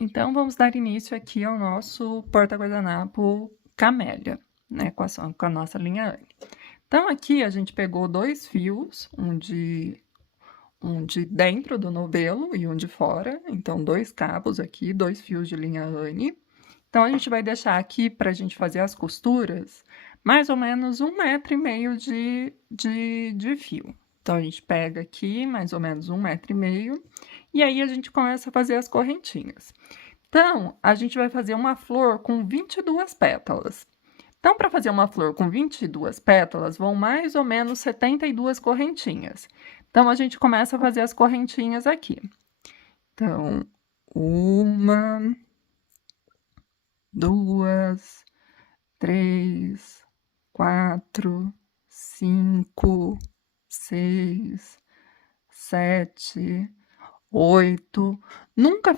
Então, vamos dar início aqui ao nosso porta-guardanapo Camélia, né, com a nossa linha Anne. Então, aqui a gente pegou dois fios, um de dentro do novelo e um de fora. Então, dois cabos aqui, dois fios de linha Anne. Então, a gente vai deixar aqui para a gente fazer as costuras, mais ou menos 1,5 m de fio. Então, a gente pega aqui mais ou menos 1,5 m e aí a gente começa a fazer as correntinhas. Então, a gente vai fazer uma flor com 22 pétalas. Então, para fazer uma flor com 22 pétalas, vão mais ou menos 72 correntinhas. Então, a gente começa a fazer as correntinhas aqui. Então, 1, 2, 3, 4, 5, 6, 7, 8. Nunca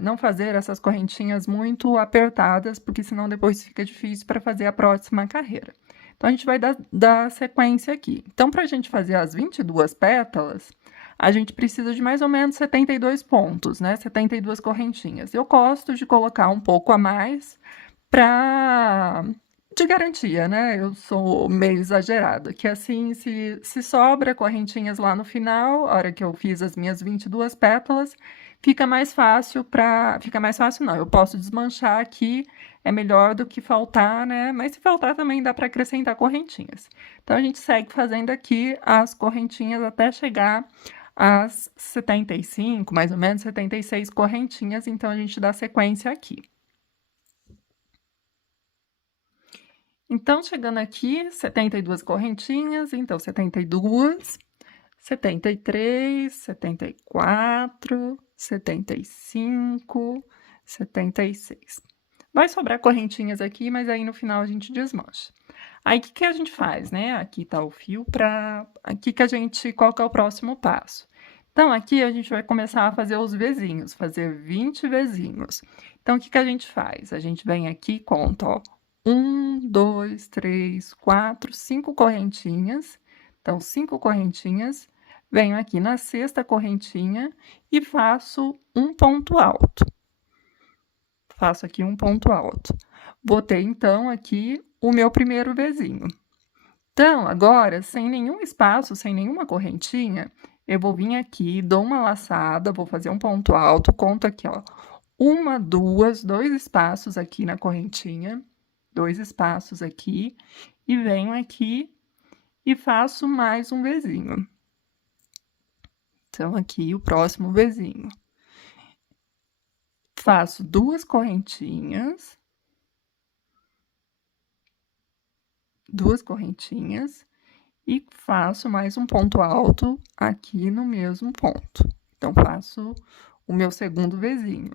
não fazer essas correntinhas muito apertadas, porque senão depois fica difícil para fazer a próxima carreira. Então, a gente vai dar sequência aqui. Então, para a gente fazer as 22 pétalas, a gente precisa de mais ou menos 72 pontos, né? 72 correntinhas. Eu gosto de colocar um pouco a mais de garantia, né? Eu sou meio exagerada, que assim, se sobra correntinhas lá no final, a hora que eu fiz as minhas 22 pétalas, fica mais fácil fica mais fácil não, eu posso desmanchar aqui, é melhor do que faltar, né? Mas se faltar também dá para acrescentar correntinhas. Então, a gente segue fazendo aqui as correntinhas até chegar às 75, mais ou menos 76 correntinhas, então a gente dá sequência aqui. Então, chegando aqui, 72 correntinhas, então 72, 73, 74, 75, 76. Vai sobrar correntinhas aqui, mas aí no final a gente desmancha. Aí, o que a gente faz, né? Aqui tá o fio para... Qual que é o próximo passo? Então, aqui a gente vai começar a fazer os vezinhos, fazer 20 vezinhos. Então, o que a gente faz? A gente vem aqui e conta, ó, 1, 2, 3, 4, 5 correntinhas. Então, 5 correntinhas. Venho aqui na sexta correntinha e faço um ponto alto. Faço aqui um ponto alto. Botei, então, aqui o meu primeiro vezinho. Então, agora, sem nenhum espaço, sem nenhuma correntinha, eu vou vir aqui, dou uma laçada, vou fazer um ponto alto, conto aqui, ó, 1, 2, 2 espaços aqui na correntinha, 2 espaços aqui, e venho aqui e faço mais um vezinho. Então, aqui o próximo vezinho. Faço 2 correntinhas. 2 correntinhas e faço mais um ponto alto aqui no mesmo ponto. Então, faço o meu segundo vezinho.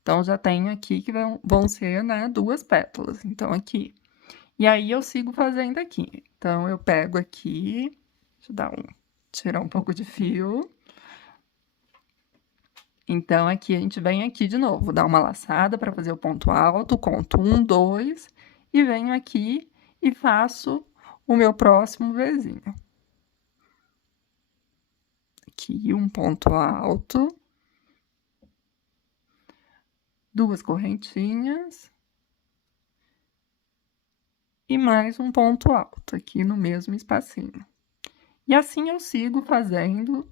Então, já tenho aqui que vão ser, né, 2 pétalas. Então, aqui. E aí, eu sigo fazendo aqui. Então, eu pego aqui, deixa eu tirar um pouco de fio. Então, aqui, a gente vem aqui de novo, dá uma laçada para fazer o ponto alto, conto 1, 2, e venho aqui e faço o meu próximo vezinho. Aqui, um ponto alto. 2 correntinhas. E mais um ponto alto aqui no mesmo espacinho. E assim eu sigo fazendo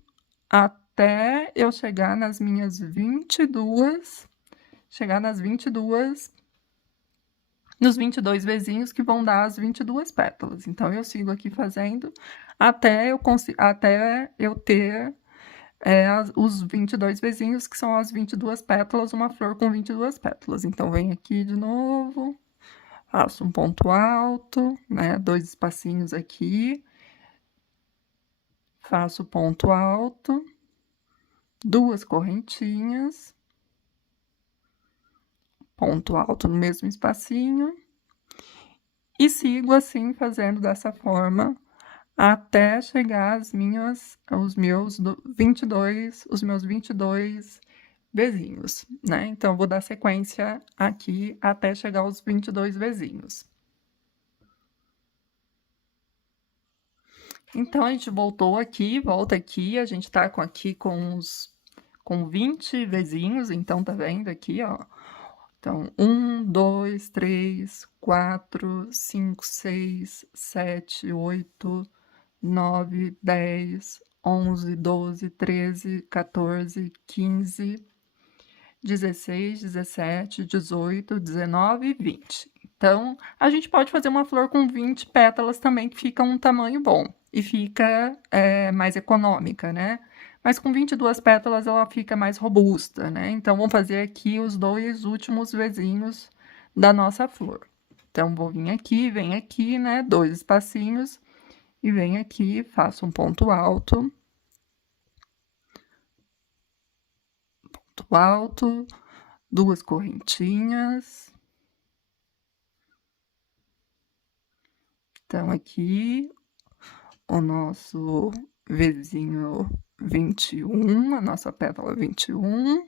até eu chegar nas minhas 22, nos 22 vezinhos que vão dar as 22 pétalas. Então, eu sigo aqui fazendo até eu ter os 22 vezinhos, que são as 22 pétalas, uma flor com 22 pétalas. Então, venho aqui de novo, faço um ponto alto, né, 2 espacinhos aqui, faço ponto alto, 2 correntinhas, ponto alto no mesmo espacinho, e sigo assim, fazendo dessa forma, até chegar os meus 22 vezinhos, né? Então, vou dar sequência aqui até chegar aos 22 vezinhos. Então, a gente volta aqui, a gente tá aqui com com 20 vezinhos, então tá vendo aqui, ó. Então, 1, 2, 3, 4, 5, 6, 7, 8, 9, 10, 11, 12, 13, 14, 15, 16, 17, 18, 19 e 20. Então, a gente pode fazer uma flor com 20 pétalas também, que fica um tamanho bom e fica mais econômica, né? Mas com 22 pétalas ela fica mais robusta, né? Então, vamos fazer aqui os 2 últimos vezinhos da nossa flor. Então, vou vir vem aqui, né? 2 espacinhos e venho aqui, faço um ponto alto, 2 correntinhas. Então, aqui, o nosso vezinho 21, a nossa pétala 21.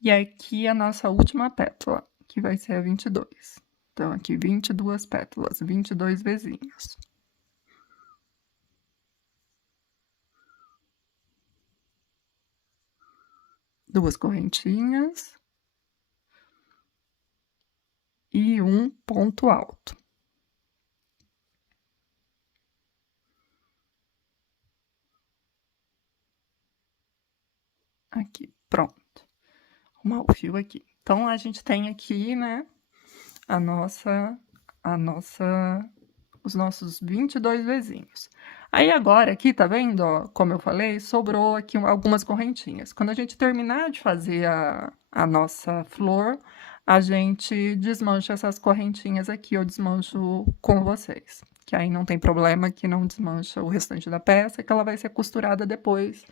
E aqui a nossa última pétala, que vai ser a 22. Então, aqui 22 pétalas, 22 vezinhos. Duas correntinhas. E um ponto alto. Aqui, pronto. Arrumar o fio aqui. Então, a gente tem aqui, né, os nossos 22 vezinhos. Aí agora aqui, tá vendo, ó, como eu falei, sobrou aqui algumas correntinhas. Quando a gente terminar de fazer a nossa flor, a gente desmancha essas correntinhas aqui, eu desmancho com vocês. Que aí não tem problema que não desmancha o restante da peça, que ela vai ser costurada depois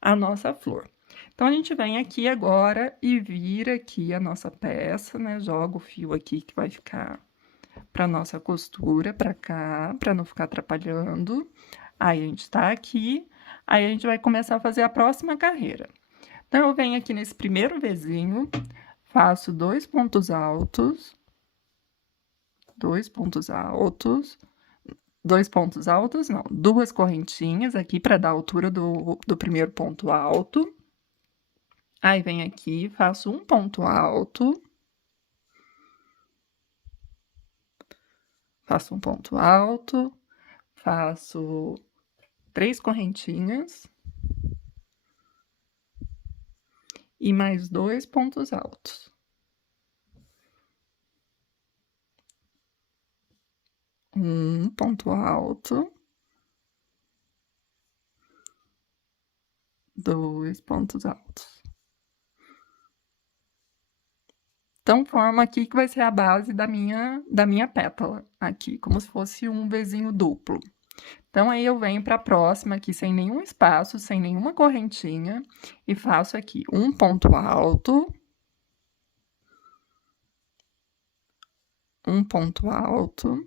a nossa flor. Então, a gente vem aqui agora e vira aqui a nossa peça, né? Joga o fio aqui que vai ficar para nossa costura, para cá, para não ficar atrapalhando. Aí, a gente tá aqui, aí a gente vai começar a fazer a próxima carreira. Então, eu venho aqui nesse primeiro vezinho, faço 2 pontos altos, 2 pontos altos, 2 pontos altos, não, 2 correntinhas aqui para dar a altura do primeiro ponto alto. Aí, vem aqui, faço um ponto alto. Faço um ponto alto, faço 3 correntinhas. E mais 2 pontos altos. Um ponto alto. 2 pontos altos. Então, forma aqui que vai ser a base da minha pétala, aqui, como se fosse um vezinho duplo. Então, aí eu venho para a próxima aqui, sem nenhum espaço, sem nenhuma correntinha, e faço aqui um ponto alto, um ponto alto,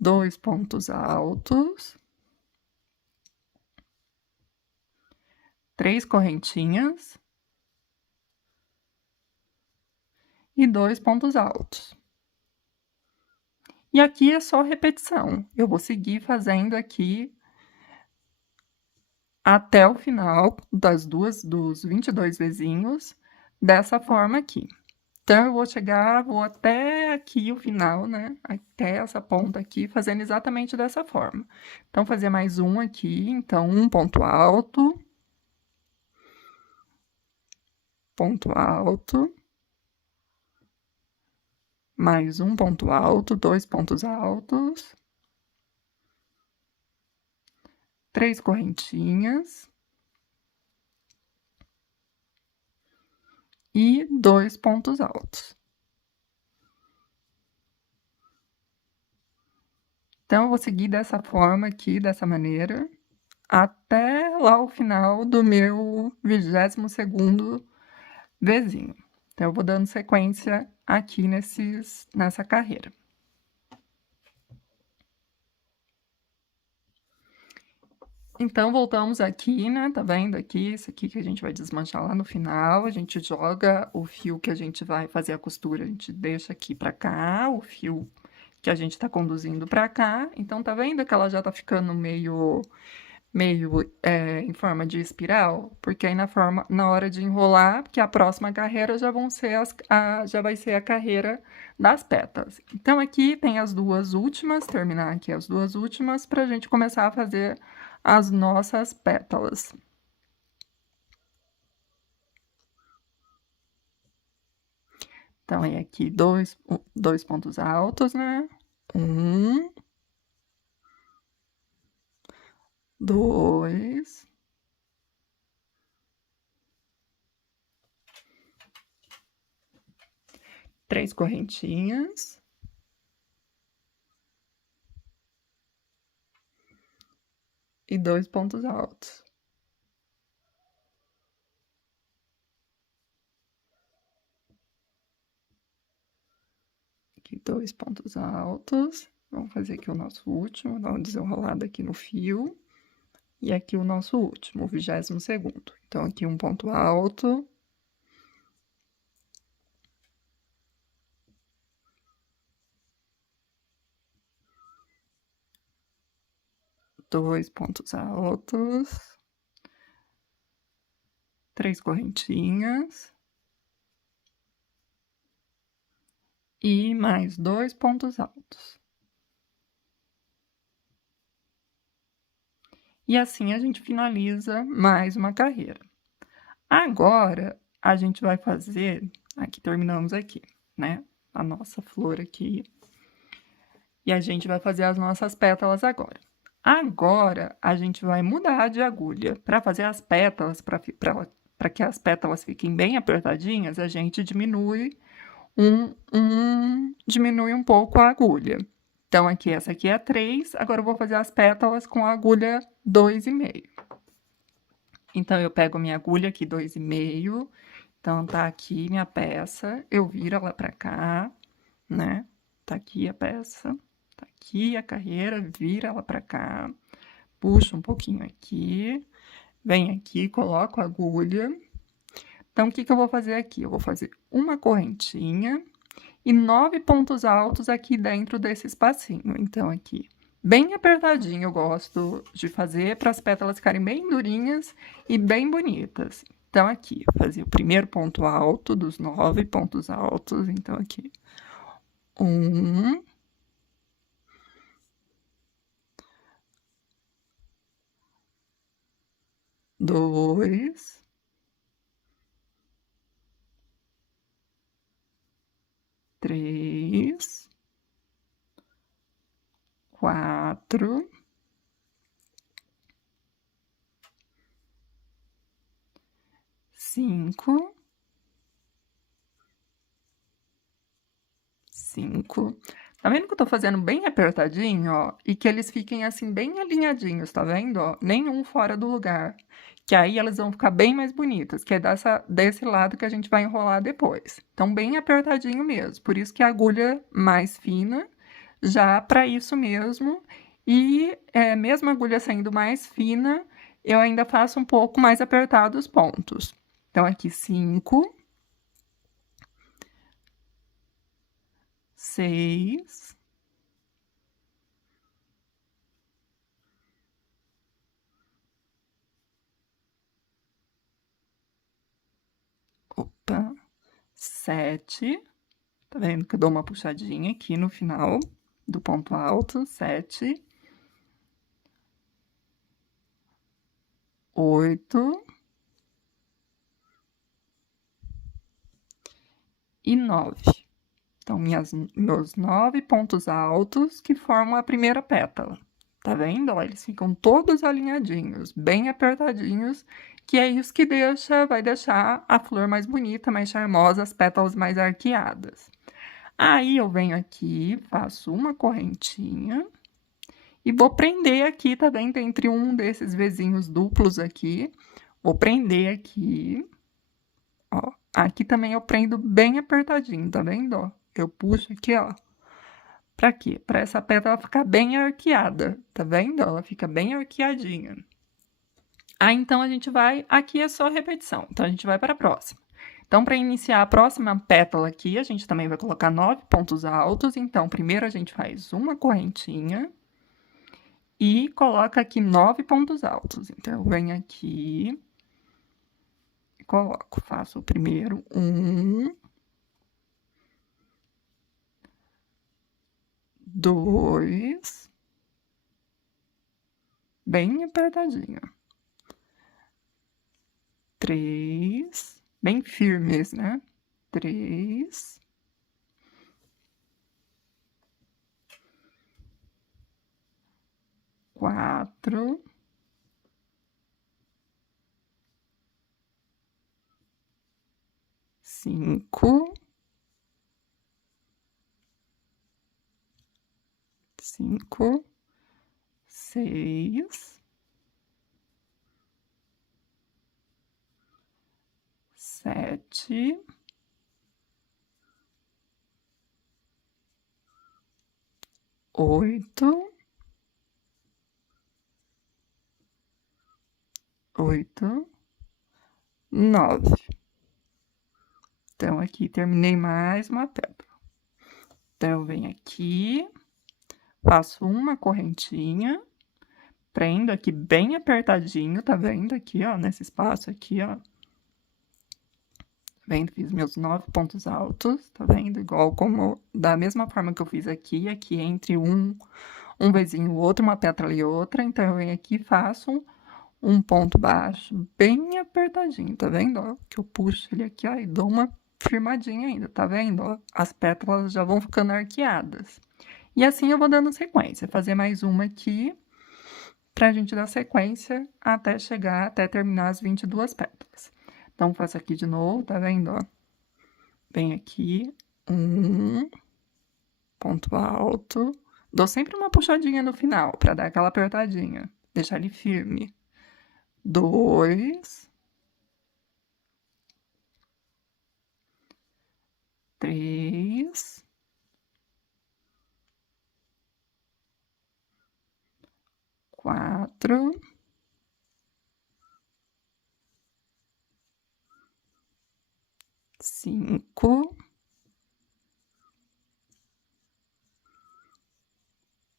2 pontos altos, 3 correntinhas, e 2 pontos altos. E aqui é só repetição. Eu vou seguir fazendo aqui até o final dos 22 vezinhos, dessa forma aqui. Então, eu vou até aqui o final, né? Até essa ponta aqui, fazendo exatamente dessa forma. Então, fazer mais um aqui. Então, um ponto alto. Ponto alto. Mais um ponto alto, 2 pontos altos. 3 correntinhas. E 2 pontos altos. Então, eu vou seguir dessa forma aqui, dessa maneira, até lá o final do meu 22º vezinho. Então, eu vou dando sequência aqui nessa carreira. Então, voltamos aqui, né? Tá vendo aqui? Esse aqui que a gente vai desmanchar lá no final. A gente joga o fio que a gente vai fazer a costura, a gente deixa aqui pra cá, o fio que a gente tá conduzindo pra cá. Então, tá vendo que ela já tá ficando meio em forma de espiral? Porque aí na hora de enrolar, porque a próxima carreira já vai ser a carreira das pétalas. Então, aqui tem as duas últimas, terminar aqui as duas últimas, pra gente começar a fazer as nossas pétalas. Então, é aqui dois pontos altos, né? 1, 2, 3 correntinhas. E 2 pontos altos. Aqui 2 pontos altos. Vamos fazer aqui o nosso último, dar uma desenrolada aqui no fio. E aqui o nosso último, o 22º. Então, aqui um ponto alto. Dois pontos altos. 3 correntinhas. E mais 2 pontos altos. E assim a gente finaliza mais uma carreira. Agora, a gente vai fazer... Aqui, terminamos aqui, né? A nossa flor aqui. E a gente vai fazer as nossas pétalas agora. Agora, a gente vai mudar de agulha. Para fazer as pétalas, para que as pétalas fiquem bem apertadinhas, a gente diminui um pouco a agulha. Então, aqui, essa aqui é 3, agora eu vou fazer as pétalas com a agulha 2,5. Então, eu pego minha agulha aqui, 2,5. Então, tá aqui minha peça, eu viro ela pra cá, né? Tá aqui a peça, tá aqui a carreira, vira ela pra cá, puxa um pouquinho aqui, vem aqui, coloco a agulha. Então, o que que eu vou fazer aqui? Eu vou fazer uma correntinha e 9 pontos altos aqui dentro desse espacinho. Então, aqui, bem apertadinho, eu gosto de fazer para as pétalas ficarem bem durinhas e bem bonitas. Então, aqui, fazer o primeiro ponto alto dos 9 pontos altos. Então, aqui, 1, 2, 3, 4, 5, 5. Tá vendo que eu tô fazendo bem apertadinho, ó? E que eles fiquem assim bem alinhadinhos, tá vendo, ó? Nenhum fora do lugar. Que aí elas vão ficar bem mais bonitas, que é desse lado que a gente vai enrolar depois. Então, bem apertadinho mesmo. Por isso que a agulha mais fina, já para isso mesmo. E mesmo a agulha sendo mais fina, eu ainda faço um pouco mais apertado os pontos. Então, aqui 5, 6, 7, tá vendo que eu dou uma puxadinha aqui no final do ponto alto, 7, 8 e 9. Então, meus 9 pontos altos que formam a primeira pétala. Tá vendo? Ó, eles ficam todos alinhadinhos, bem apertadinhos, que é isso que vai deixar a flor mais bonita, mais charmosa, as pétalas mais arqueadas. Aí, eu venho aqui, faço uma correntinha e vou prender aqui, tá vendo? Entre um desses vezinhos duplos aqui, vou prender aqui, ó. Aqui também eu prendo bem apertadinho, tá vendo, ó? Eu puxo aqui, ó. Pra quê? Pra essa pétala ficar bem arqueada, tá vendo? Ela fica bem arqueadinha. Aí, então, a gente vai... Aqui é só repetição, então a gente vai para a próxima. Então, para iniciar a próxima pétala aqui, a gente também vai colocar 9 pontos altos. Então, primeiro a gente faz uma correntinha e coloca aqui 9 pontos altos. Então, eu venho aqui e coloco, faço o primeiro 1, 2, bem apertadinho, 3, bem firmes, né? 3, 4, 5, 6, 7, 8, 9. Então, aqui terminei mais uma pétala. Então, eu venho aqui, faço uma correntinha, prendo aqui bem apertadinho, tá vendo? Aqui, ó, nesse espaço aqui, ó. Tá vendo? Fiz meus 9 pontos altos, tá vendo? Igual como, da mesma forma que eu fiz aqui entre um vizinho e outro, uma pétala e outra. Então, eu venho aqui e faço um ponto baixo bem apertadinho, tá vendo? Ó, que eu puxo ele aqui, ó, e dou uma firmadinha ainda, tá vendo? Ó, as pétalas já vão ficando arqueadas. E assim eu vou dando sequência, fazer mais uma aqui, pra gente dar sequência até terminar as 22 pétalas. Então, faço aqui de novo, tá vendo, ó? Vem aqui, 1, ponto alto, dou sempre uma puxadinha no final, pra dar aquela apertadinha, deixar ele firme. 2, 3, 4, 5,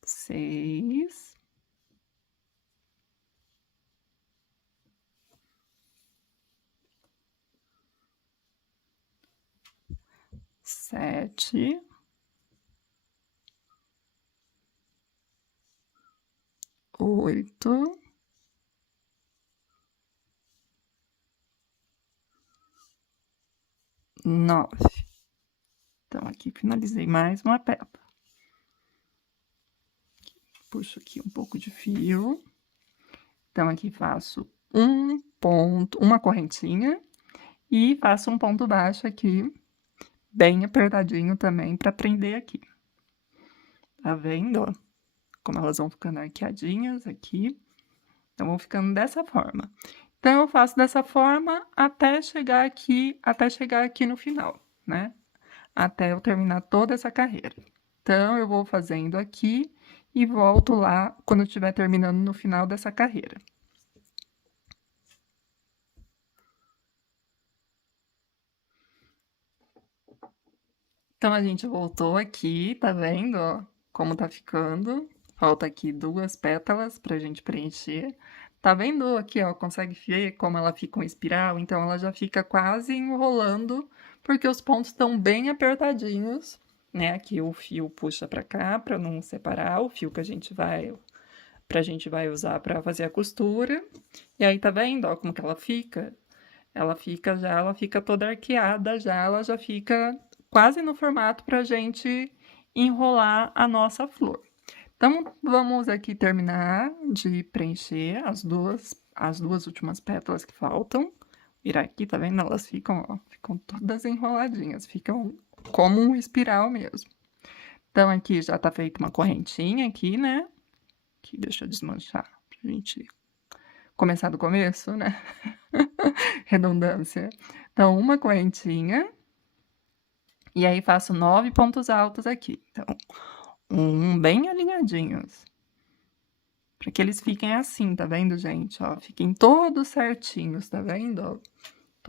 6, 7, 8, 9. Então, aqui finalizei mais uma pétala. Puxo aqui um pouco de fio. Então, aqui faço uma correntinha e faço um ponto baixo aqui, bem apertadinho também, para prender aqui. Tá vendo, ó? Como elas vão ficando arqueadinhas aqui. Então, vão ficando dessa forma. Então, eu faço dessa forma até chegar aqui no final, né? Até eu terminar toda essa carreira. Então, eu vou fazendo aqui e volto lá quando eu estiver terminando no final dessa carreira. Então, a gente voltou aqui, tá vendo, ó, como tá ficando? Falta aqui 2 pétalas pra gente preencher. Tá vendo aqui, ó, consegue ver como ela fica uma espiral? Então, ela já fica quase enrolando, porque os pontos estão bem apertadinhos, né? Aqui o fio puxa pra cá, pra não separar o fio que a gente vai usar pra fazer a costura. E aí, tá vendo, ó, como que ela fica? Ela fica toda arqueada ela já fica quase no formato pra gente enrolar a nossa flor. Então, vamos aqui terminar de preencher as duas últimas pétalas que faltam. Virar aqui, tá vendo? Elas ficam, ó, ficam todas enroladinhas, ficam como um espiral mesmo. Então, aqui já tá feita uma correntinha aqui, né? Aqui, deixa eu desmanchar pra gente começar do começo, né? Redundância. Então, uma correntinha. E aí, faço 9 pontos altos aqui. Então, bem alinhadinhos. Para que eles fiquem assim, tá vendo, gente? Ó, fiquem todos certinhos, tá vendo? Ó,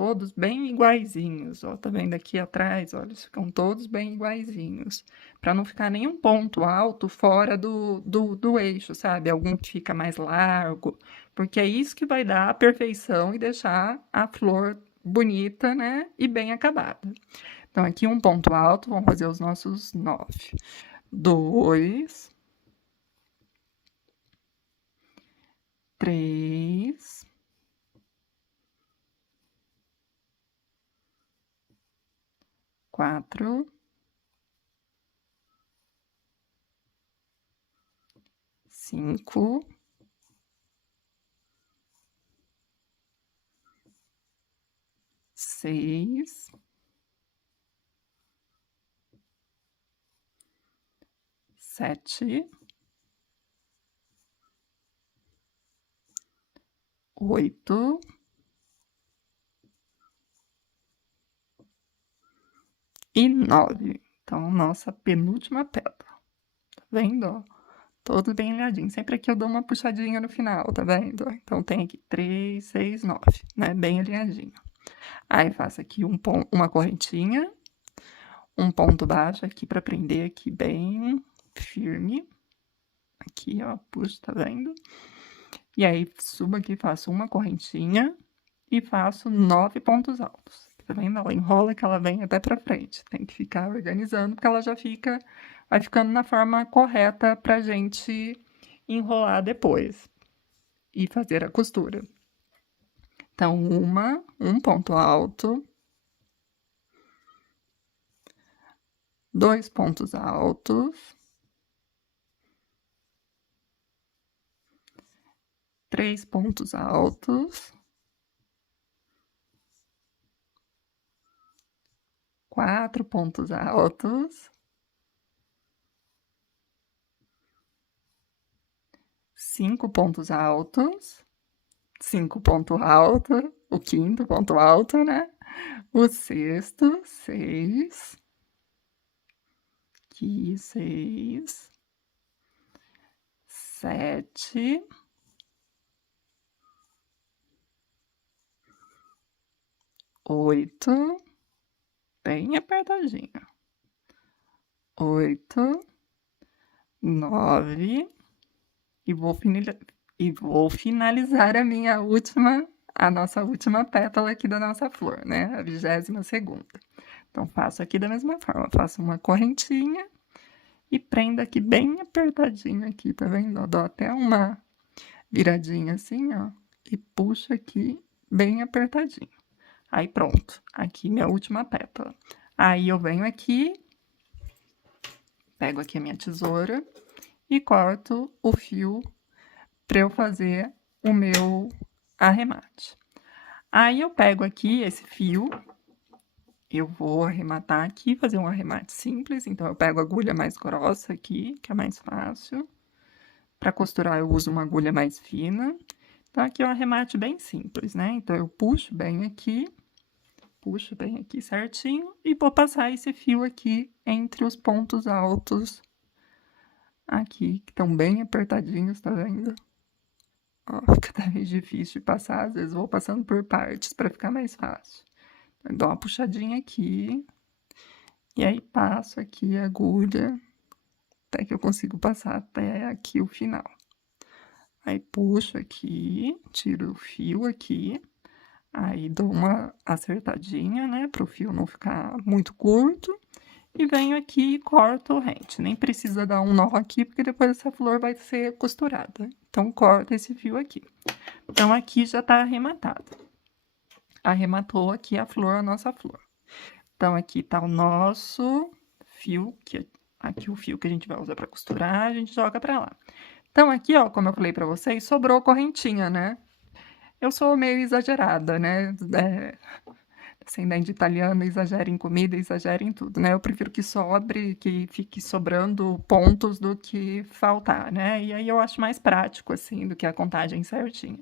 todos bem iguaizinhos, ó, tá vendo aqui atrás, olha, eles ficam todos bem iguaizinhos, para não ficar nenhum ponto alto fora do eixo, sabe? Algum que fica mais largo, porque é isso que vai dar a perfeição e deixar a flor bonita, né? E bem acabada. Então, aqui um ponto alto, vamos fazer os nossos 9. 2, 3, 4, 5, 6, 7, 8 e 9. Então, nossa penúltima pétala. Tá vendo, ó? Todos bem alinhadinhos. Sempre aqui eu dou uma puxadinha no final, tá vendo? Então, tem aqui 3, 6, 9, né? Bem alinhadinho. Aí, faço aqui uma correntinha, um ponto baixo aqui para prender aqui bem firme. Aqui, ó, puxo, tá vendo? E aí, subo aqui, faço uma correntinha e faço 9 pontos altos. Tá vendo? Ela enrola que ela vem até pra frente. Tem que ficar organizando, porque ela já vai ficando na forma correta pra gente enrolar depois e fazer a costura. Então, um ponto alto, 2 pontos altos, 3 pontos altos, 4 pontos altos, 5 pontos altos, 5 pontos altos, o quinto ponto alto, né? O sexto, 6, aqui 6, 7, 8, bem apertadinho, 8, 9, e vou finalizar a nossa última pétala aqui da nossa flor, né? A 22ª. Então, faço aqui da mesma forma, faço uma correntinha e prendo aqui bem apertadinho aqui, tá vendo? Dou até uma viradinha assim, ó, e puxo aqui bem apertadinho. Aí, pronto. Aqui minha última pétala. Aí, eu venho aqui, pego aqui a minha tesoura e corto o fio para eu fazer o meu arremate. Aí, eu pego aqui esse fio, eu vou arrematar aqui, fazer um arremate simples. Então, eu pego a agulha mais grossa aqui, que é mais fácil. Para costurar, eu uso uma agulha mais fina. Então, aqui é um arremate bem simples, né? Então, eu puxo bem aqui certinho e vou passar esse fio aqui entre os pontos altos aqui, que estão bem apertadinhos, tá vendo? Ó, fica até meio difícil de passar, às vezes vou passando por partes para ficar mais fácil. Então, dou uma puxadinha aqui e aí passo aqui a agulha até que eu consigo passar até aqui o final. Aí puxo aqui, tiro o fio aqui. Aí dou uma acertadinha, né, para o fio não ficar muito curto. E venho aqui e corto rente. Nem precisa dar um nó aqui, porque depois essa flor vai ser costurada. Então, corta esse fio aqui. Então, aqui já tá arrematado. Arrematou aqui a flor, a nossa flor. Então, aqui tá o nosso fio, aqui o fio que a gente vai usar para costurar, a gente joga para lá. Então, aqui, ó, como eu falei para vocês, sobrou correntinha, né? Eu sou meio exagerada, né? Descendente italiana, exagera em comida, exagera em tudo, né? Eu prefiro que sobre, que fique sobrando pontos do que faltar, né? E aí eu acho mais prático, assim, do que a contagem certinha.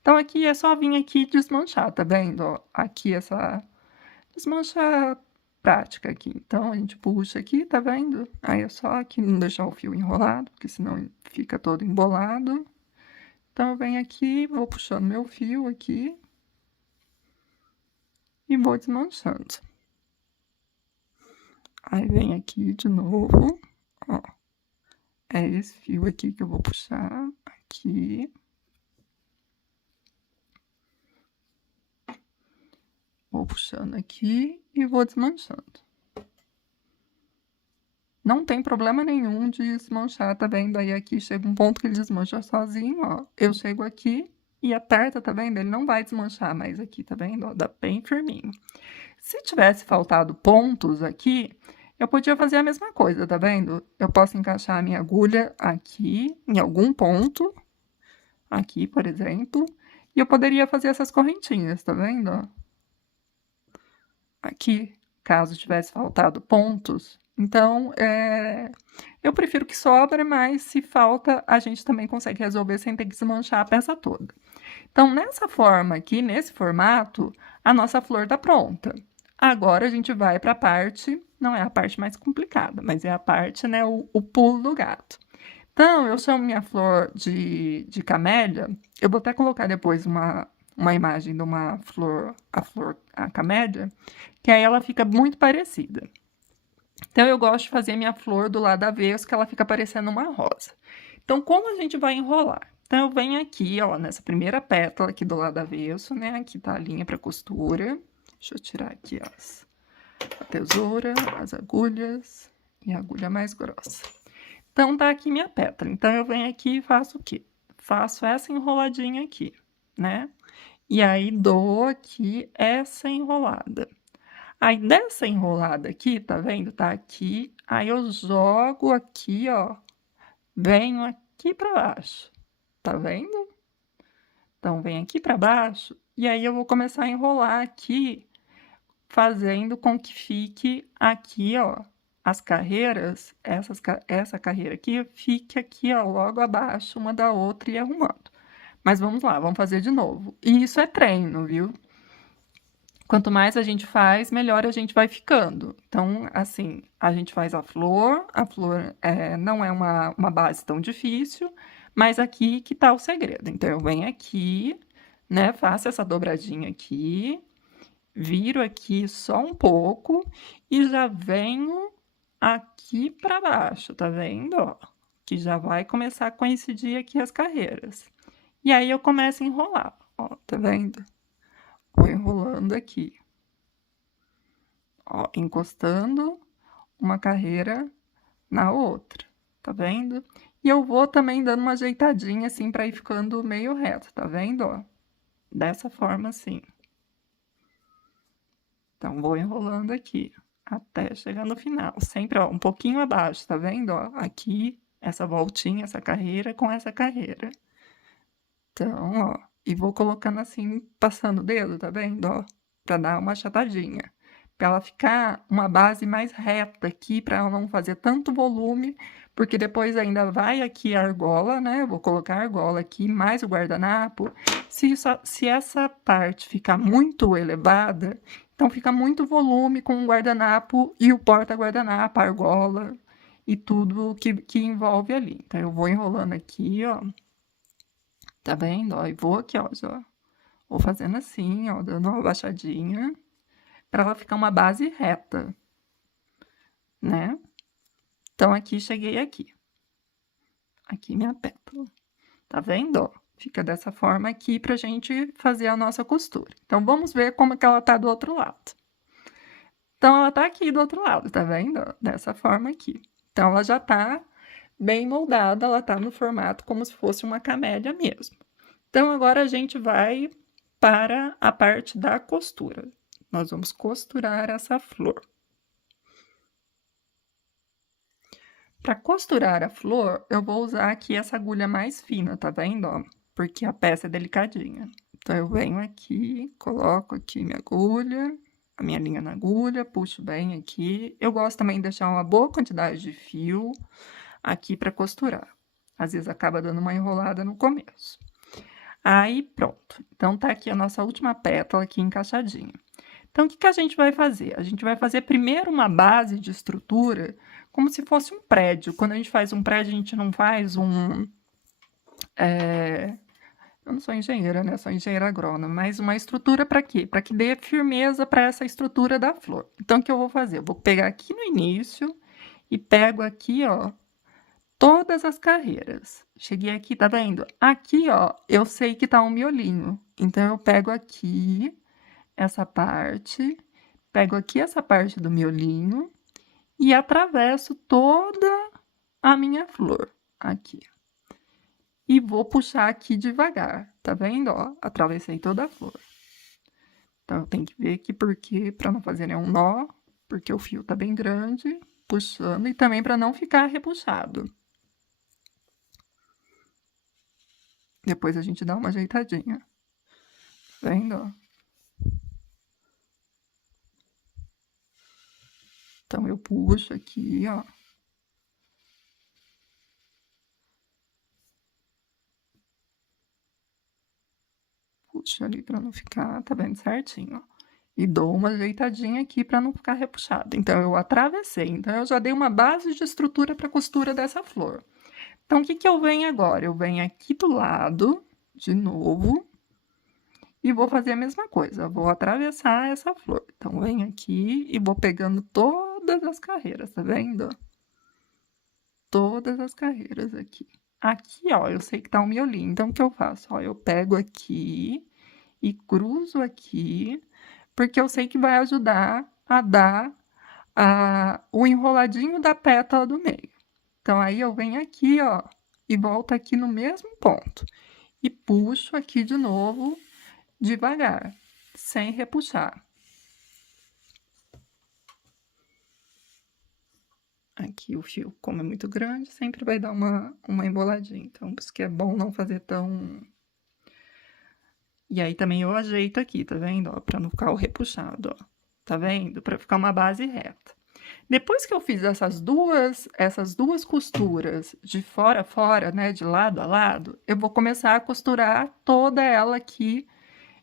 Então, aqui é só vir aqui e desmanchar, tá vendo? Ó, aqui essa desmancha prática aqui. Então, a gente puxa aqui, tá vendo? Aí é só aqui não deixar o fio enrolado, porque senão fica todo embolado. Então, eu venho aqui, vou puxando meu fio aqui. e vou desmanchando. Aí vem aqui de novo, ó. É esse fio aqui que eu vou puxar aqui. Vou puxando aqui e vou desmanchando. Não tem problema nenhum de desmanchar, tá vendo? Aí aqui chega um ponto que ele desmancha sozinho, ó. Eu chego aqui e aperta, tá vendo? Ele não vai desmanchar mais aqui, tá vendo? Ó, dá bem firminho. Se tivesse faltado pontos aqui, eu podia fazer a mesma coisa, tá vendo? Eu posso encaixar a minha agulha aqui, em algum ponto. Aqui, por exemplo. E eu poderia fazer essas correntinhas, tá vendo? Ó? Aqui, caso tivesse faltado pontos. Então, eu prefiro que sobre, mas se falta, a gente também consegue resolver sem ter que desmanchar a peça toda. Então, nessa forma aqui, nesse formato, a nossa flor tá pronta. Agora, a gente vai para a parte, não é a parte mais complicada, mas é a parte, né, o pulo do gato. Então, eu chamo minha flor de camélia. Eu vou até colocar depois uma imagem de uma flor, a camélia, que aí ela fica muito parecida. Então, eu gosto de fazer minha flor do lado avesso, que ela fica parecendo uma rosa. Então, como a gente vai enrolar? Então, eu venho aqui, ó, nessa primeira pétala aqui do lado avesso, né? Aqui tá a linha para costura. Deixa eu tirar aqui a tesoura, as agulhas e a agulha mais grossa. Então, tá aqui minha pétala. Então, eu venho aqui e faço o quê? Faço essa enroladinha aqui, né? E aí, dou aqui essa enrolada. Aí, dessa enrolada aqui, tá vendo? Tá aqui. Aí, eu jogo aqui, ó. Venho aqui pra baixo. Tá vendo? Então, vem aqui pra baixo. E aí, eu vou começar a enrolar aqui, fazendo com que fique aqui, ó. As carreiras, essa carreira aqui, fique aqui, ó, logo abaixo uma da outra e arrumando. Mas vamos lá, vamos fazer de novo. E isso é treino, viu? Quanto mais a gente faz, melhor a gente vai ficando. Então, assim, a gente faz a flor não é uma base tão difícil, mas aqui que tá o segredo. Então, eu venho aqui, né, faço essa dobradinha aqui, viro aqui só um pouco e já venho aqui para baixo, tá vendo? Ó, que já vai começar a coincidir aqui as carreiras. E aí eu começo a enrolar, ó, tá vendo? Vou enrolando aqui. Ó, encostando uma carreira na outra, tá vendo? E eu vou também dando uma ajeitadinha assim para ir ficando meio reto, tá vendo? Ó, dessa forma assim. Então, vou enrolando aqui até chegar no final. Sempre, ó, um pouquinho abaixo, tá vendo? Ó, aqui, essa voltinha, essa carreira com essa carreira. Então, ó, e vou colocando assim, passando o dedo, tá vendo? Ó, pra dar uma achatadinha. Pra ela ficar uma base mais reta aqui, pra ela não fazer tanto volume, porque depois ainda vai aqui a argola, né? Eu vou colocar a argola aqui, mais o guardanapo. Se essa parte ficar muito elevada, então fica muito volume com o guardanapo e o porta-guardanapo, a argola e tudo que envolve ali. Então, eu vou enrolando aqui, ó. Tá vendo? Ó, e vou aqui, ó, já. Vou fazendo assim, ó, dando uma baixadinha para ela ficar uma base reta, né? Então, aqui, cheguei aqui. Aqui minha pétala. Tá vendo, ó? Fica dessa forma aqui pra gente fazer a nossa costura. Então, vamos ver como que ela tá do outro lado. Então, ela tá aqui do outro lado, tá vendo? Dessa forma aqui. Então, ela já tá bem moldada, ela tá no formato como se fosse uma camélia mesmo. Então, agora a gente vai para a parte da costura. Nós vamos costurar essa flor. Para costurar a flor, eu vou usar aqui essa agulha mais fina, tá vendo? Ó? Porque a peça é delicadinha. Então, eu venho aqui, coloco aqui minha agulha, a minha linha na agulha, puxo bem aqui. Eu gosto também de deixar uma boa quantidade de fio aqui para costurar. Às vezes acaba dando uma enrolada no começo. Aí, pronto. Então, tá aqui a nossa última pétala aqui encaixadinha. Então, o que a gente vai fazer? A gente vai fazer primeiro uma base de estrutura como se fosse um prédio. Quando a gente faz um prédio, a gente não faz Eu não sou engenheira, né? Sou engenheira agrônoma, mas uma estrutura para quê? Para que dê firmeza para essa estrutura da flor. Então, o que eu vou fazer? Eu vou pegar aqui no início e pego aqui, ó, todas as carreiras. Cheguei aqui, tá vendo? Aqui, ó, eu sei que tá um miolinho. Então, eu pego aqui essa parte, pego aqui essa parte do miolinho e atravesso toda a minha flor aqui. E vou puxar aqui devagar, tá vendo, ó? Atravessei toda a flor. Então, eu tenho que ver aqui porque, para não fazer nenhum nó, porque o fio tá bem grande, puxando, e também para não ficar repuxado. Depois a gente dá uma ajeitadinha. Tá vendo, ó? Então, eu puxo aqui, ó. Puxo ali para não ficar, tá vendo certinho, ó. E dou uma ajeitadinha aqui para não ficar repuxado. Então, eu atravessei. Então, eu já dei uma base de estrutura para a costura dessa flor. Então, o que que eu venho agora? Eu venho aqui do lado, de novo, e vou fazer a mesma coisa. Vou atravessar essa flor. Então, venho aqui e vou pegando todas as carreiras, tá vendo? Todas as carreiras aqui. Aqui, ó, eu sei que tá um miolinho. Então, o que eu faço? Ó, eu pego aqui e cruzo aqui, porque eu sei que vai ajudar a dar o enroladinho da pétala do meio. Então, aí eu venho aqui, ó, e volto aqui no mesmo ponto. E puxo aqui de novo, devagar, sem repuxar. Aqui o fio, como é muito grande, sempre vai dar uma emboladinha. Então, por isso que é bom não fazer tão... E aí também eu ajeito aqui, tá vendo? Ó, pra não ficar o repuxado, ó. Tá vendo? Pra ficar uma base reta. Depois que eu fiz essas duas costuras de fora a fora, né, de lado a lado, eu vou começar a costurar toda ela aqui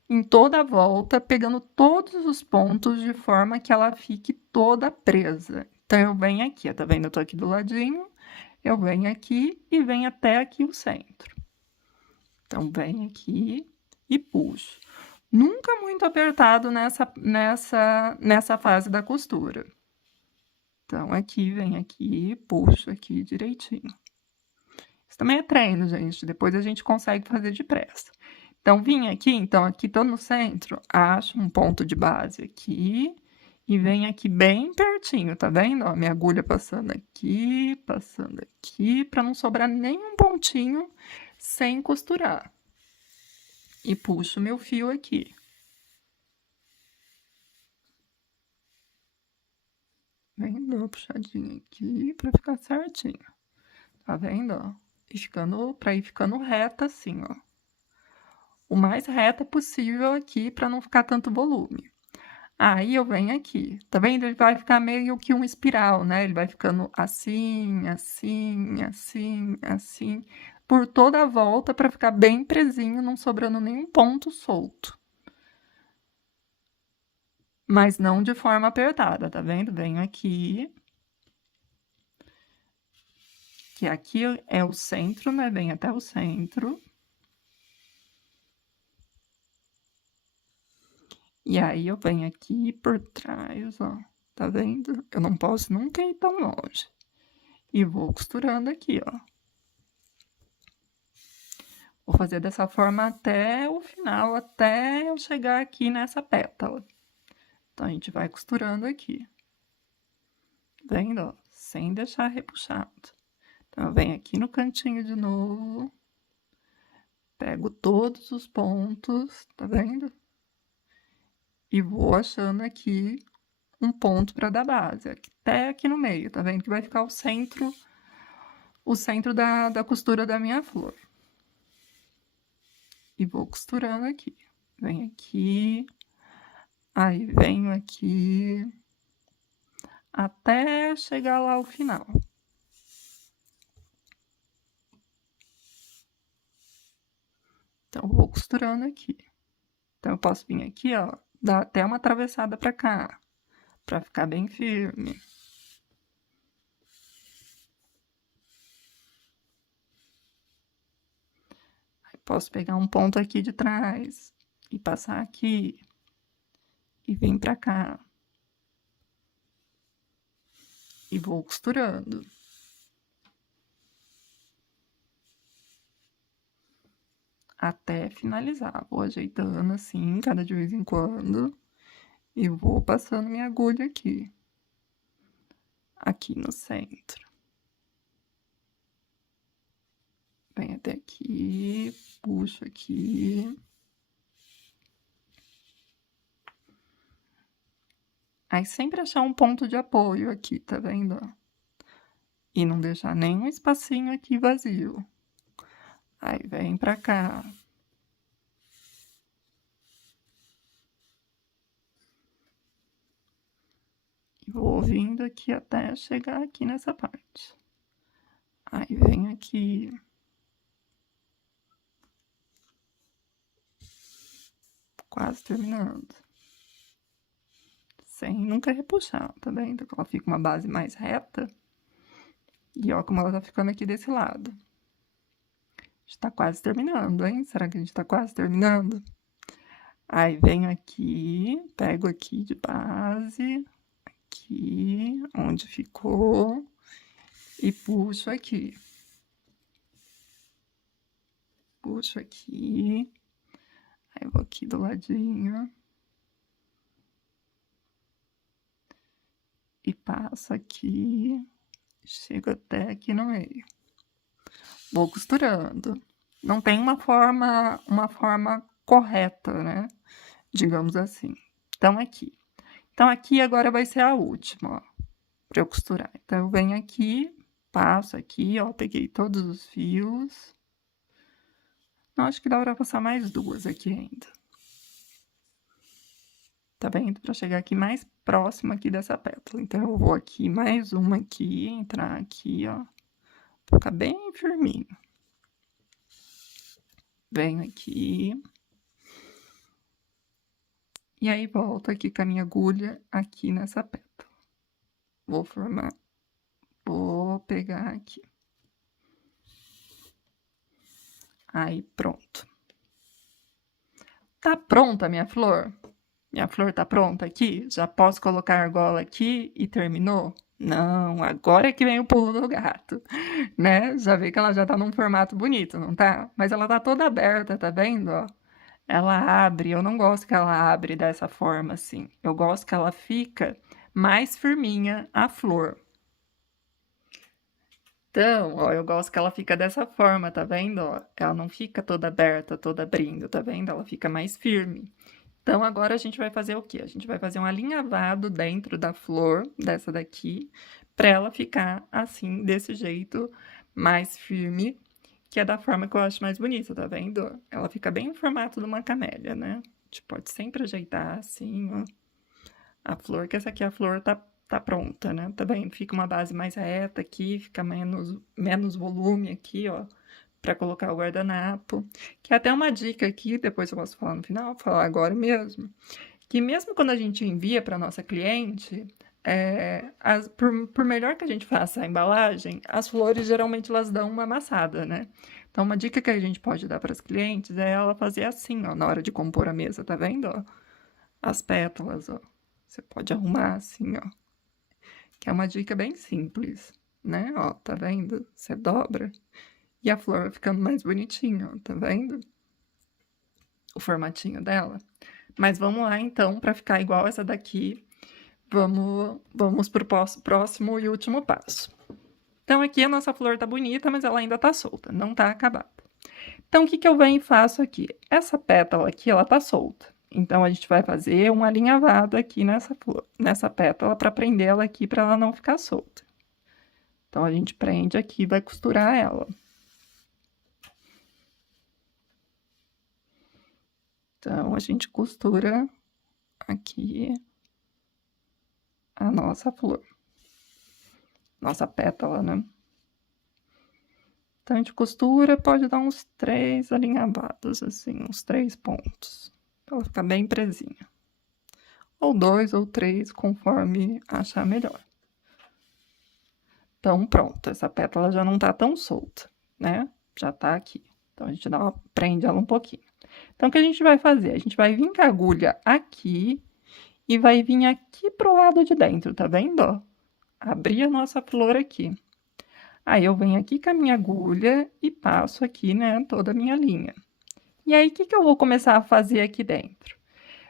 em toda a volta, pegando todos os pontos de forma que ela fique toda presa. Então, eu venho aqui, ó, tá vendo? Eu tô aqui do ladinho, eu venho aqui e venho até aqui o centro. Então, venho aqui e puxo. Nunca muito apertado nessa fase da costura. Então, aqui, vem aqui, puxo aqui direitinho. Isso também é treino, gente. Depois a gente consegue fazer depressa. Então, vim aqui, então, aqui tô no centro, acho um ponto de base aqui e venho aqui bem pertinho, tá vendo? Ó, minha agulha passando aqui, pra não sobrar nenhum pontinho sem costurar. E puxo meu fio aqui. Vem, dou uma puxadinha aqui pra ficar certinho. Tá vendo, ó? Pra ir ficando reta assim, ó. O mais reta possível aqui pra não ficar tanto volume. Aí eu venho aqui, tá vendo? Ele vai ficar meio que um espiral, né? Ele vai ficando assim, assim, assim, assim, por toda a volta para ficar bem presinho, não sobrando nenhum ponto solto. Mas não de forma apertada, tá vendo? Venho aqui, que aqui é o centro, né? Venho até o centro. E aí eu venho aqui por trás, ó. Tá vendo? Eu não posso nunca ir tão longe. E vou costurando aqui, ó. Vou fazer dessa forma até o final, até eu chegar aqui nessa pétala. Então, a gente vai costurando aqui. Vendo, ó? Sem deixar repuxado. Então, eu venho aqui no cantinho de novo. Pego todos os pontos, tá vendo? E vou achando aqui um ponto para dar base. Até aqui no meio, tá vendo? Que vai ficar o centro da costura da minha flor. E vou costurando aqui. Venho aqui, aí venho aqui, até chegar lá ao final. Então, vou costurando aqui. Então, eu posso vir aqui, ó, dar até uma atravessada pra cá, pra ficar bem firme. Aí Posso pegar um ponto aqui de trás e passar aqui e vir pra cá. E vou costurando. Até finalizar. Vou ajeitando assim, cada de vez em quando. E vou passando minha agulha aqui. Aqui no centro. Vem até aqui, puxo aqui. Aí sempre achar um ponto de apoio aqui, tá vendo? E não deixar nenhum espacinho aqui vazio. Aí vem pra cá. E vou vindo aqui até chegar aqui nessa parte. Aí vem aqui. Quase terminando. Sem nunca repuxar, tá vendo? Ela fica uma base mais reta. E ó como ela tá ficando aqui desse lado. A gente tá quase terminando, hein? Será que a gente tá quase terminando? Aí venho aqui, pego aqui de base, aqui, onde ficou, e puxo aqui. Puxo aqui, aí vou aqui do ladinho. E passo aqui, chego até aqui no meio. Vou costurando. Não tem uma forma correta, né? Digamos assim. Então, aqui. Então, aqui agora vai ser a última, ó, pra eu costurar. Então, eu venho aqui, passo aqui, ó, peguei todos os fios. Não, acho que dá pra passar mais duas aqui ainda. Tá vendo? Pra chegar aqui mais próximo aqui dessa pétala. Então, eu vou aqui, mais uma aqui, entrar aqui, ó. Pra ficar bem firminho. Venho aqui. E aí, volto aqui com a minha agulha aqui nessa pétala. Vou formar. Vou pegar aqui. Aí, pronto. Tá pronta a minha flor? Minha flor tá pronta aqui? Já posso colocar a argola aqui e terminou? Não, agora é que vem o pulo do gato, né? Já vê que ela já tá num formato bonito, não tá? Mas ela tá toda aberta, tá vendo, ó? Ela abre, eu não gosto que ela abre dessa forma assim. Eu gosto que ela fica mais firminha a flor. Então, ó, eu gosto que ela fica dessa forma, tá vendo, ó? Ela não fica toda aberta, toda abrindo, tá vendo? Ela fica mais firme. Então, agora a gente vai fazer o quê? A gente vai fazer um alinhavado dentro da flor, dessa daqui, pra ela ficar assim, desse jeito, mais firme, que é da forma que eu acho mais bonita, tá vendo? Ela fica bem no formato de uma camélia, né? A gente pode sempre ajeitar assim, ó, a flor, que essa aqui a flor tá pronta, né? Tá vendo? Fica uma base mais reta aqui, fica menos volume aqui, ó, pra colocar o guardanapo. Que é até uma dica aqui, depois eu posso falar no final, vou falar agora mesmo, que mesmo quando a gente envia pra nossa cliente, por melhor que a gente faça a embalagem, as flores geralmente elas dão uma amassada, né? Então, uma dica que a gente pode dar para as clientes é ela fazer assim, ó, na hora de compor a mesa, tá vendo, ó? As pétalas, ó. Você pode arrumar assim, ó. Que é uma dica bem simples, né? Ó, tá vendo? Você dobra e a flor vai ficando mais bonitinha, ó, tá vendo? O formatinho dela. Mas vamos lá, então, para ficar igual essa daqui, vamos pro próximo e último passo. Então, aqui a nossa flor tá bonita, mas ela ainda tá solta, não tá acabada. Então, o que eu venho e faço aqui? Essa pétala aqui, ela tá solta. Então, a gente vai fazer um alinhavado aqui nessa flor, nessa pétala, para prender ela aqui, para ela não ficar solta. Então, a gente prende aqui e vai costurar ela. Então, a gente costura aqui a nossa flor. Nossa pétala, né? Então, a gente costura, pode dar uns 3 alinhavados, assim, uns 3 pontos. Pra ela ficar bem presinha. Ou 2 ou 3, conforme achar melhor. Então, pronto, essa pétala já não tá tão solta, né? Já tá aqui. Então, a gente prende ela um pouquinho. Então, o que a gente vai fazer? A gente vai vir com a agulha aqui e vai vir aqui pro lado de dentro, tá vendo, ó? Abrir a nossa flor aqui. Aí, eu venho aqui com a minha agulha e passo aqui, né, toda a minha linha. E aí, o que eu vou começar a fazer aqui dentro?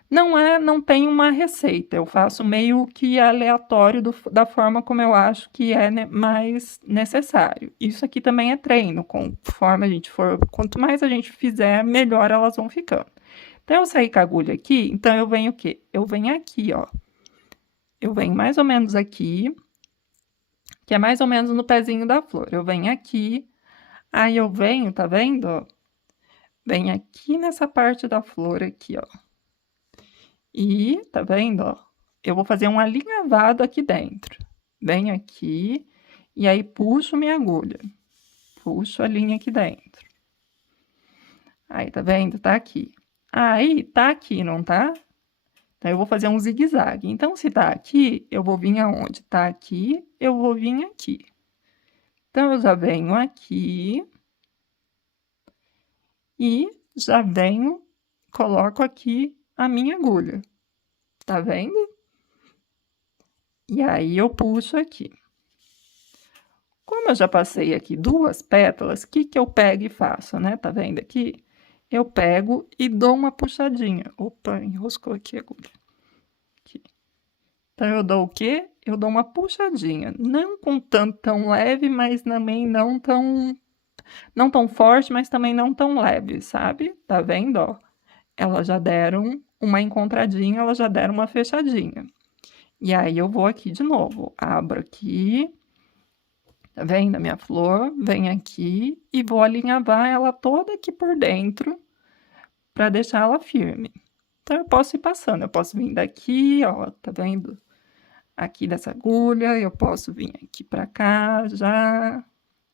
Não tem uma receita, eu faço meio que aleatório da forma como eu acho que é mais necessário. Isso aqui também é treino, conforme a gente for, quanto mais a gente fizer, melhor elas vão ficando. Então, eu saí com a agulha aqui, então eu venho o quê? Eu venho aqui, ó. Eu venho mais ou menos aqui, que é mais ou menos no pezinho da flor. Eu venho aqui, aí eu venho, tá vendo, ó? Venho aqui nessa parte da flor aqui, ó. E, tá vendo, ó? Eu vou fazer um alinhavado aqui dentro. Venho aqui e aí puxo minha agulha. Puxo a linha aqui dentro. Aí, tá vendo? Tá aqui. Aí, tá aqui, não tá? Então, eu vou fazer um zigue-zague. Então, se tá aqui, eu vou vir aonde? Tá aqui, eu vou vir aqui. Então, eu já venho aqui e já venho, coloco aqui a minha agulha. Tá vendo? E aí, eu puxo aqui. Como eu já passei aqui 2 pétalas, o que eu pego e faço, né? Tá vendo aqui? Eu pego e dou uma puxadinha. Opa, enroscou aqui a agulha. Aqui. Então, eu dou o quê? Eu dou uma puxadinha. Não com tanto tão leve, mas também não tão forte, mas também não tão leve, sabe? Tá vendo, ó? Elas já deram uma encontradinha, elas já deram uma fechadinha. E aí, eu vou aqui de novo. Abro aqui. Tá vendo a minha flor? Venho aqui e vou alinhavar ela toda aqui por dentro para deixar ela firme. Então, eu posso ir passando, eu posso vir daqui, ó, tá vendo? Aqui dessa agulha, eu posso vir aqui para cá já,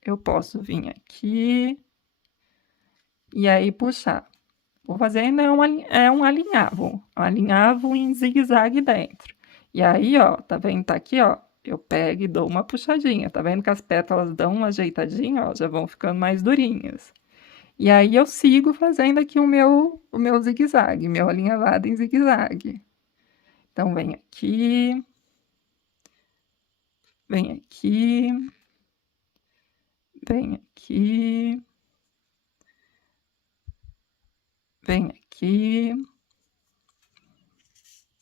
eu posso vir aqui e aí puxar. Vou fazer ainda um alinhavo em zigue-zague dentro. E aí, ó, tá vendo? Tá aqui, ó. Eu pego e dou uma puxadinha. Tá vendo que as pétalas dão uma ajeitadinha, ó, já vão ficando mais durinhas. E aí eu sigo fazendo aqui o meu zigue-zague, meu alinhavado em zigue-zague. Então, vem aqui, vem aqui, vem aqui, vem aqui.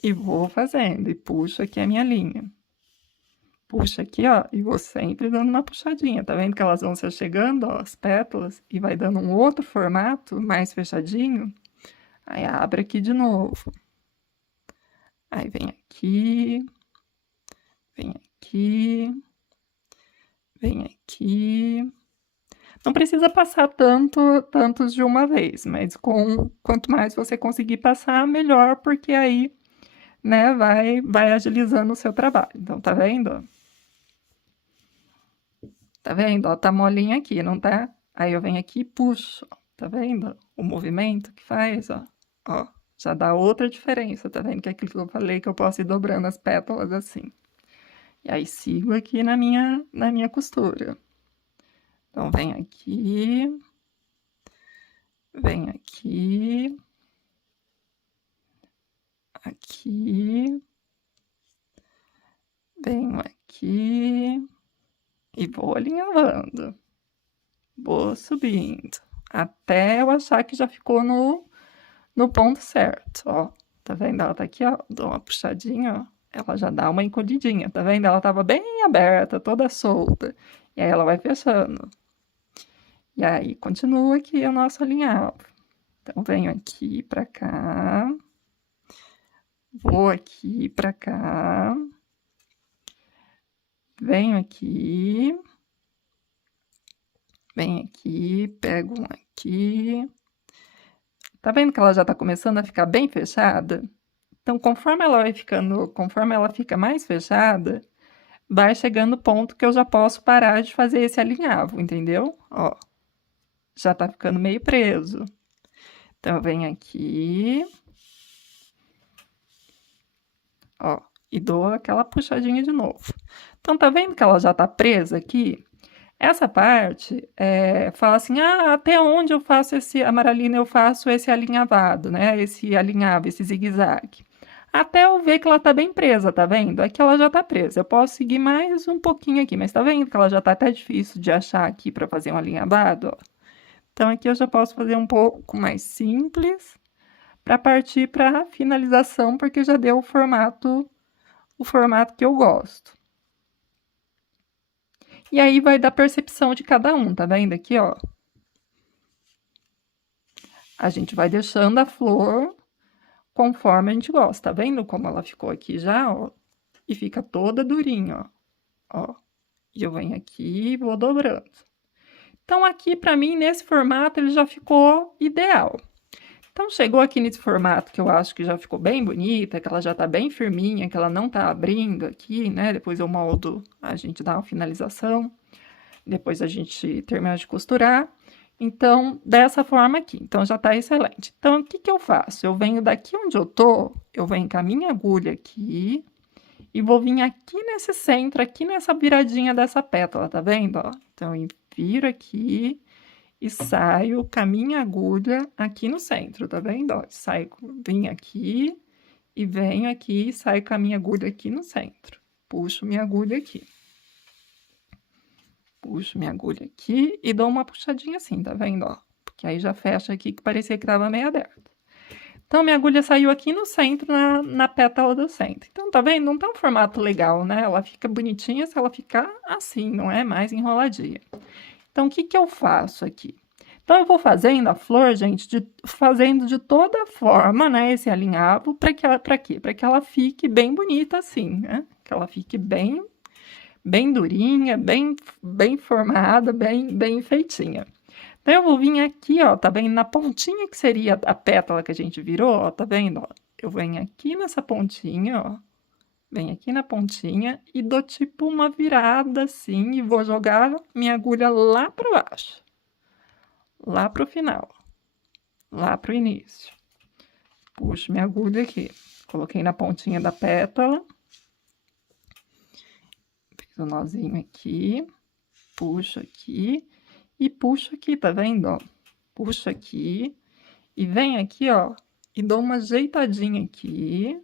E vou fazendo, e puxo aqui a minha linha. Puxa aqui, ó, e vou sempre dando uma puxadinha. Tá vendo que elas vão se chegando, ó, as pétalas, e vai dando um outro formato, mais fechadinho? Aí, abre aqui de novo. Aí, vem aqui, vem aqui, vem aqui. Não precisa passar tantos de uma vez, mas quanto mais você conseguir passar, melhor, porque aí, né, vai agilizando o seu trabalho. Então, tá vendo? Tá vendo? Ó, tá molinho aqui, não tá? Aí eu venho aqui e puxo, tá vendo? O movimento que faz, ó. Ó, já dá outra diferença, tá vendo? Que é aquilo que eu falei que eu posso ir dobrando as pétalas assim. E aí sigo aqui na minha costura. Então, vem aqui, venho aqui, aqui, venho aqui e vou alinhavando. Vou subindo, até eu achar que já ficou no ponto certo, ó. Tá vendo? Ela tá aqui, ó, dou uma puxadinha, ó. Ela já dá uma encolhidinha, tá vendo? Ela tava bem aberta, toda solta. E aí ela vai fechando. E aí continua aqui o nosso alinhavo. Então, venho aqui pra cá. Vou aqui pra cá. Venho aqui. Venho aqui, pego um aqui. Tá vendo que ela já tá começando a ficar bem fechada? Então, conforme ela fica mais fechada, vai chegando o ponto que eu já posso parar de fazer esse alinhavo, entendeu? Ó, já tá ficando meio preso. Então, eu venho aqui, ó, e dou aquela puxadinha de novo. Então, tá vendo que ela já tá presa aqui? Essa parte, fala assim, ah, até onde eu faço esse, a Maralina, eu faço esse alinhavado, né? Esse alinhavo, esse zigue-zague. Até eu ver que ela tá bem presa, tá vendo? Aqui ela já tá presa. Eu posso seguir mais um pouquinho aqui, mas tá vendo que ela já tá até difícil de achar aqui para fazer um alinhavado, ó. Então aqui eu já posso fazer um pouco mais simples para partir para a finalização, porque já deu o formato que eu gosto. E aí vai da percepção de cada um, tá vendo aqui, ó? A gente vai deixando a flor conforme a gente gosta, tá vendo como ela ficou aqui já, ó? E fica toda durinha, ó. E eu venho aqui e vou dobrando. Então, aqui, pra mim, nesse formato, ele já ficou ideal. Então, chegou aqui nesse formato que eu acho que já ficou bem bonita, que ela já tá bem firminha, que ela não tá abrindo aqui, né? Depois eu moldo, a gente dá uma finalização. Depois a gente termina de costurar. Então, dessa forma aqui. Então, já tá excelente. Então, o que que eu faço? Eu venho daqui onde eu tô, eu venho com a minha agulha aqui e vou vir aqui nesse centro, aqui nessa viradinha dessa pétala, tá vendo, ó? Então, eu viro aqui e saio com a minha agulha aqui no centro, tá vendo, ó? Saio, venho aqui e venho aqui e saio com a minha agulha aqui no centro. Puxo minha agulha aqui. Puxo minha agulha aqui e dou uma puxadinha assim, tá vendo, ó? Porque aí já fecha aqui que parecia que tava meio aberto. Então, minha agulha saiu aqui no centro, na pétala do centro. Então, tá vendo? Não tá um formato legal, né? Ela fica bonitinha se ela ficar assim, não é mais enroladinha. Então, o que que eu faço aqui? Então, eu vou fazendo a flor, gente, fazendo de toda forma, né? Esse alinhavo, para quê? Para que ela fique bem bonita assim, né? Que ela fique bem durinha, bem formada, bem feitinha. Então, eu vou vir aqui, ó, tá vendo? Na pontinha que seria a pétala que a gente virou, ó, tá vendo? Ó? Eu venho aqui nessa pontinha, ó. Venho aqui na pontinha e dou tipo uma virada assim e vou jogar minha agulha lá para baixo. Lá pro final. Lá pro início. Puxo minha agulha aqui. Coloquei na pontinha da pétala. Fiz um nozinho aqui. Puxo aqui. E puxo aqui, tá vendo, ó? Puxo aqui. E venho aqui, ó. E dou uma ajeitadinha aqui.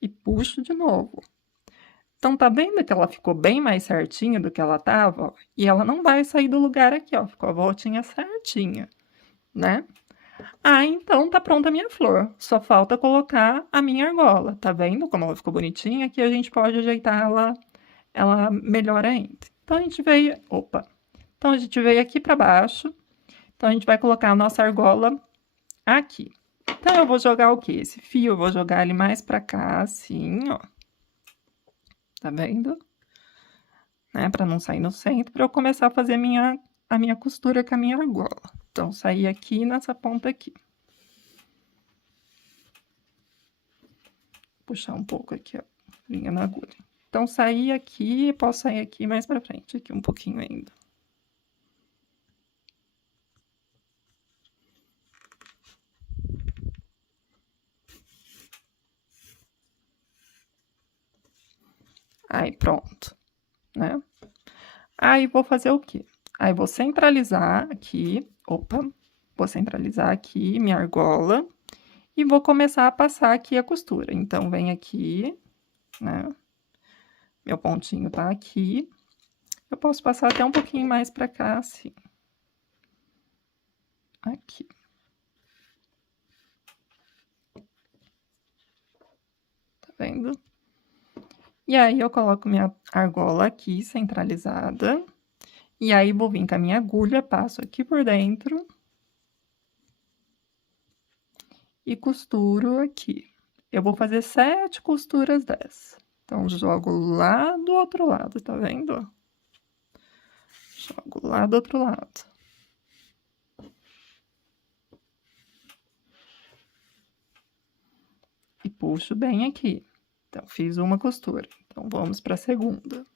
E puxo de novo. Então, tá vendo que ela ficou bem mais certinha do que ela tava, ó? E ela não vai sair do lugar aqui, ó. Ficou a voltinha certinha, né? Ah, então tá pronta a minha flor. Só falta colocar a minha argola. Tá vendo como ela ficou bonitinha? Aqui a gente pode ajeitar ela melhor ainda. Então, a gente veio... Opa! Então, a gente veio aqui pra baixo. Então, a gente vai colocar a nossa argola aqui. Então, eu vou jogar o quê? Esse fio, eu vou jogar ele mais pra cá, assim, ó. Tá vendo? Né? Pra não sair no centro, pra eu começar a fazer a minha costura com a minha argola. Então, sair aqui nessa ponta aqui. Puxar um pouco aqui, ó, linha na agulha. Então, sair aqui, posso sair aqui mais pra frente, aqui um pouquinho ainda. Aí, pronto, né? Aí, vou fazer o quê? Aí, vou centralizar aqui, opa, vou centralizar aqui minha argola e vou começar a passar aqui a costura. Então, vem aqui, né? Meu pontinho tá aqui. Eu posso passar até um pouquinho mais pra cá, assim. Aqui. Tá vendo? E aí, eu coloco minha argola aqui, centralizada. E aí, vou vir com a minha agulha, passo aqui por dentro. E costuro aqui. Eu vou fazer 7 costuras dessa. Então, jogo lá do outro lado, tá vendo? Jogo lá do outro lado. E puxo bem aqui. Então, fiz uma costura. Então, vamos para a segunda.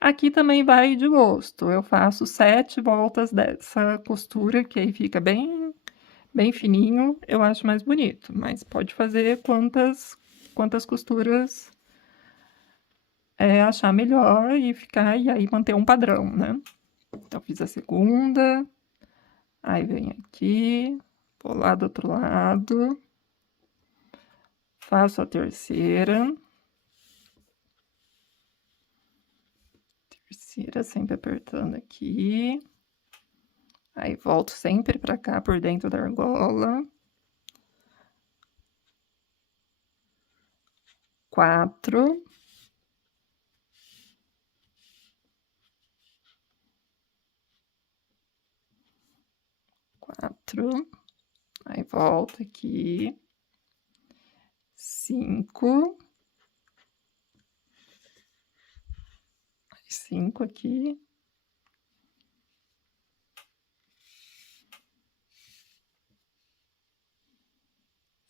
Aqui também vai de gosto. Eu faço 7 voltas dessa costura, que aí fica bem fininho. Eu acho mais bonito, mas pode fazer quantas costuras achar melhor e ficar, e aí manter um padrão, né? Então, fiz a segunda, aí venho aqui, vou lá do outro lado, faço a terceira, sempre apertando aqui, aí volto sempre pra cá por dentro da argola, 4, aí volto aqui, 5, 5 aqui,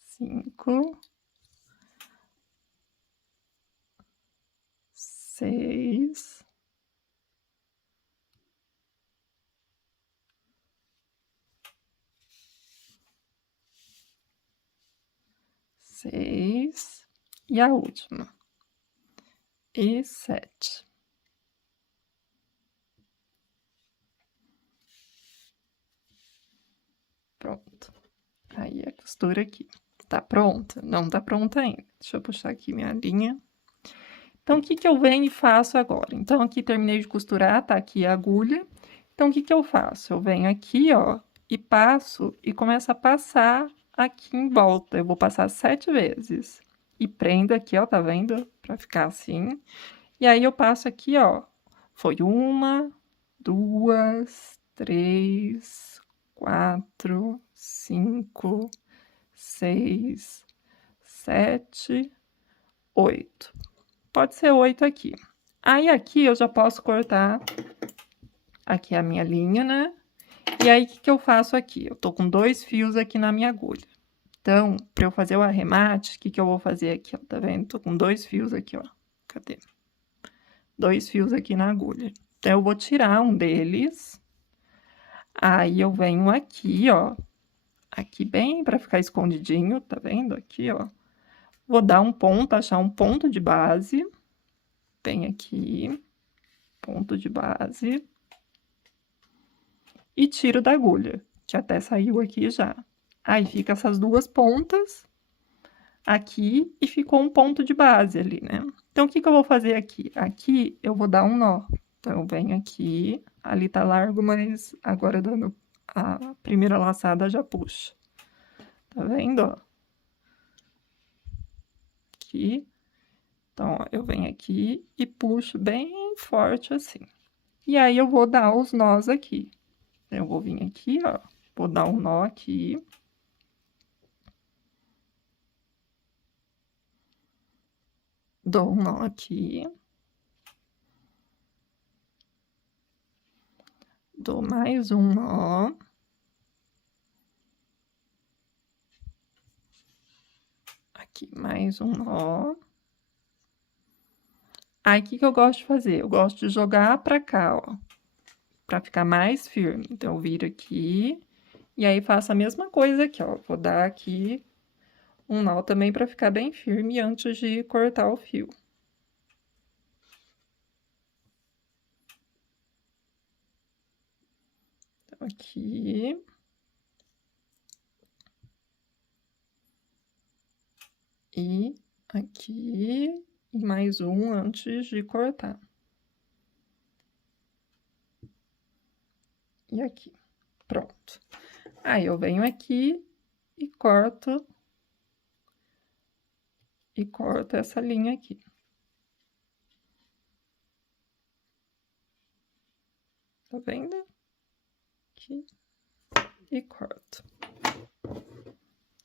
5, 6, 6 e a última, e 7. Pronto. Aí a costura aqui. Tá pronta? Não tá pronta ainda. Deixa eu puxar aqui minha linha. Então, o que que eu venho e faço agora? Então, aqui terminei de costurar, tá aqui a agulha. Então, o que que eu faço? Eu venho aqui, ó, e passo e começo a passar aqui em volta. Eu vou passar 7 vezes. E prendo aqui, ó, tá vendo? Pra ficar assim. E aí, eu passo aqui, ó. Foi 1, 2, 3, 4, 5, 6, 7, 8. Pode ser 8 aqui. Aí, aqui eu já posso cortar aqui a minha linha, né? E aí, o que que eu faço aqui? Eu tô com 2 fios aqui na minha agulha. Então, pra eu fazer o arremate, o que que eu vou fazer aqui, ó? Tá vendo? Tô com 2 fios aqui, ó. Cadê? 2 fios aqui na agulha. Então, eu vou tirar um deles. Aí, eu venho aqui, ó. Aqui bem pra ficar escondidinho, tá vendo? Aqui, ó. Vou dar um ponto, achar um ponto de base. Bem aqui. Ponto de base. E tiro da agulha, que até saiu aqui já. Aí, fica essas 2 pontas aqui e ficou um ponto de base ali, né? Então, o que que eu vou fazer aqui? Aqui, eu vou dar um nó. Então, eu venho aqui, ali tá largo, mas agora dando a primeira laçada já puxa. Tá vendo, ó? Aqui. Então, ó, eu venho aqui e puxo bem forte assim. E aí, eu vou dar os nós aqui. Eu vou vir aqui, ó, vou dar um nó aqui. Dou um nó aqui. Dou mais um nó. Aqui, mais um nó. Aí, o que que eu gosto de fazer? Eu gosto de jogar pra cá, ó, pra ficar mais firme. Então, eu viro aqui, e aí faço a mesma coisa aqui, ó. Vou dar aqui um nó também pra ficar bem firme antes de cortar o fio. Então, aqui. E aqui, e mais um antes de cortar. E aqui. Pronto. Aí, eu venho aqui e corto essa linha aqui. Tá vendo? Aqui. E corto.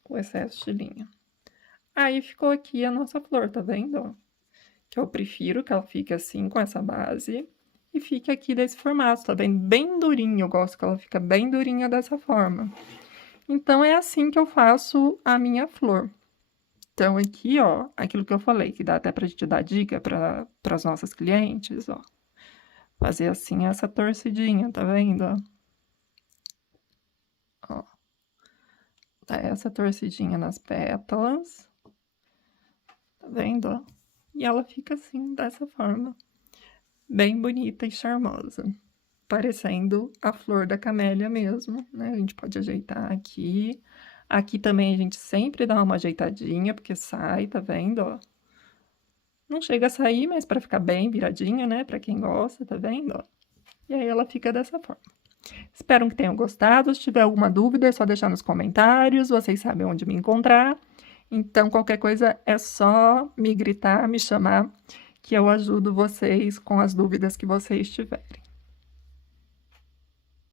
O excesso de linha. Aí, ficou aqui a nossa flor, tá vendo? Que eu prefiro que ela fique assim, com essa base. E fique aqui desse formato, tá vendo? Bem durinho, eu gosto que ela fica bem durinha dessa forma. Então, é assim que eu faço a minha flor. Então, aqui, ó, aquilo que eu falei, que dá até pra gente dar dica para as nossas clientes, ó. Fazer assim, essa torcidinha, tá vendo, ó? Dá essa torcidinha nas pétalas. Tá vendo, ó? e ela fica assim, dessa forma, bem bonita e charmosa, parecendo a flor da camélia mesmo, né? A gente pode ajeitar aqui. Aqui também a gente sempre dá uma ajeitadinha, porque sai, tá vendo, ó? Não chega a sair, mas para ficar bem viradinha, né? Para quem gosta, tá vendo, ó? E aí ela fica dessa forma. Espero que tenham gostado. Se tiver alguma dúvida, é só deixar nos comentários. Vocês sabem onde me encontrar. Então, qualquer coisa é só me gritar, me chamar, que eu ajudo vocês com as dúvidas que vocês tiverem.